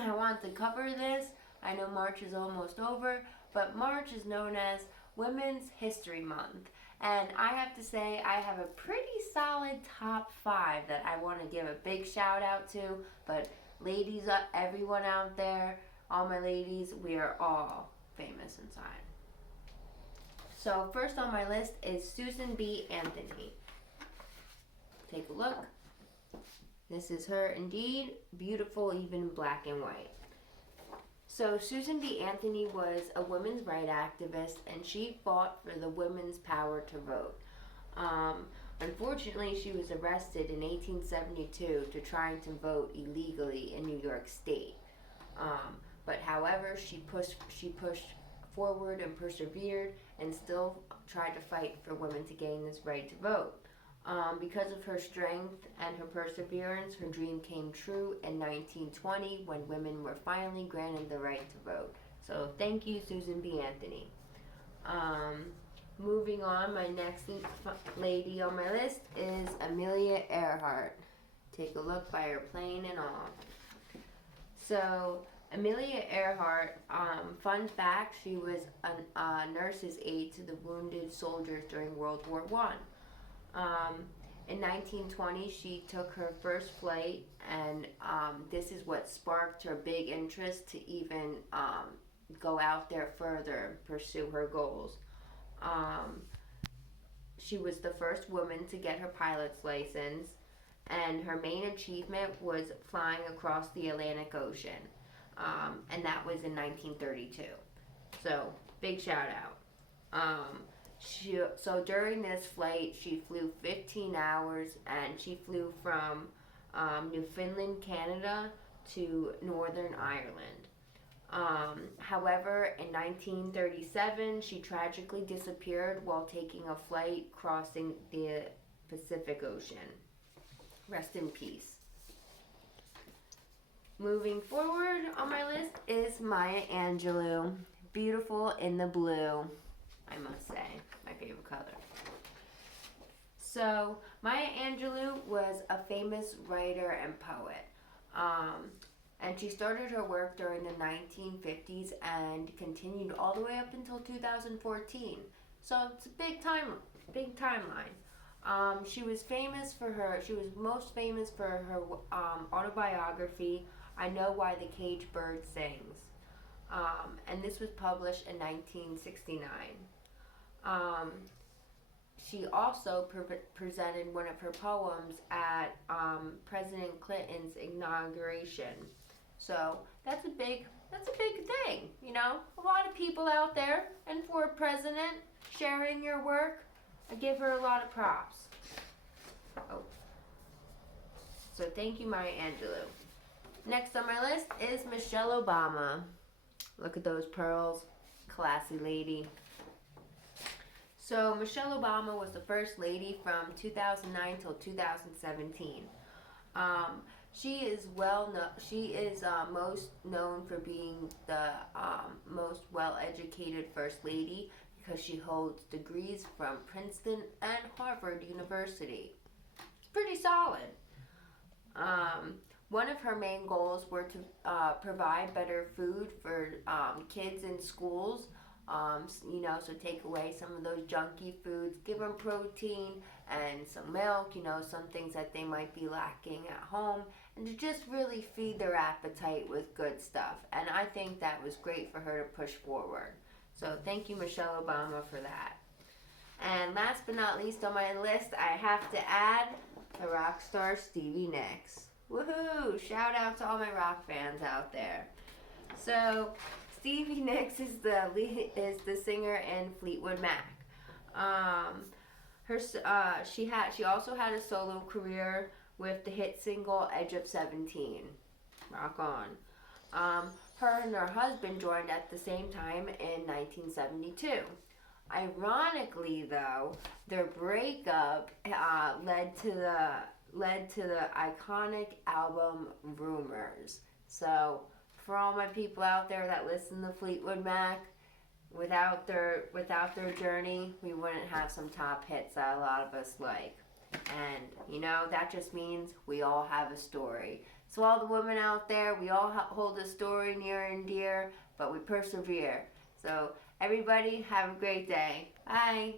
I want to cover this. I know March is almost over, but March is known as Women's History Month. And I have to say, I have a pretty solid top 5 that I want to give a big shout out to. But ladies, everyone out there, all my ladies, we are all famous inside. So first on my list is Susan B. Anthony. Take a look. This is her indeed, beautiful even in black and white. So Susan B. Anthony was a women's rights activist, and she fought for the women's power to vote. Unfortunately, she was arrested in 1872 to trying to vote illegally in New York State. But however, she pushed forward and persevered and still tried to fight for women to gain this right to vote. Because of her strength and her perseverance, her dream came true in 1920 when women were finally granted the right to vote. So thank you, Susan B. Anthony. Moving on, my next lady on my list is Amelia Earhart. Take a look by her plane and all. So Amelia Earhart, fun fact, she was a nurse's aide to the wounded soldiers during World War I. In 1920, she took her first flight, and this is what sparked her big interest to even go out there further and pursue her goals. She was the first woman to get her pilot's license, and her main achievement was flying across the Atlantic Ocean, and that was in 1932. So, big shout out. So during this flight, she flew 15 hours, and she flew from Newfoundland, Canada to Northern Ireland. However, in 1937, she tragically disappeared while taking a flight crossing the Pacific Ocean. Rest in peace. Moving forward on my list is Maya Angelou. Beautiful in the blue, I must say, my favorite color. So, Maya Angelou was a famous writer and poet. And she started her work during the 1950s and continued all the way up until 2014. So, it's a big timeline. She was most famous for her autobiography, I Know Why the Caged Bird Sings. And this was published in 1969. She also presented one of her poems at President Clinton's inauguration. So that's a big thing, you know. A lot of people out there, and for a president sharing your work, I give her a lot of props. Oh, so thank you, Maya Angelou. Next on my list is Michelle Obama. Look at those pearls, classy lady. So Michelle Obama was the first lady from 2009 till 2017. She is most known for being the most well-educated first lady because she holds degrees from Princeton and Harvard University. It's pretty solid. One of her main goals were to provide better food for kids in schools. So take away some of those junky foods, give them protein and some milk, some things that they might be lacking at home, and to just really feed their appetite with good stuff. And I think that was great for her to push forward. So thank you, Michelle Obama, for that. And last but not least on my list, I have to add the rock star Stevie Nicks. Woohoo! Shout out to all my rock fans out there. So Stevie Nicks is the singer in Fleetwood Mac. She also had a solo career with the hit single Edge of 17. Rock on. Her and her husband joined at the same time in 1972. Ironically, though, their breakup led to the iconic album Rumors. So, for all my people out there that listen to Fleetwood Mac, without their journey, we wouldn't have some top hits that a lot of us like. And, that just means we all have a story. So all the women out there, we all hold a story near and dear, but we persevere. So everybody, have a great day. Bye.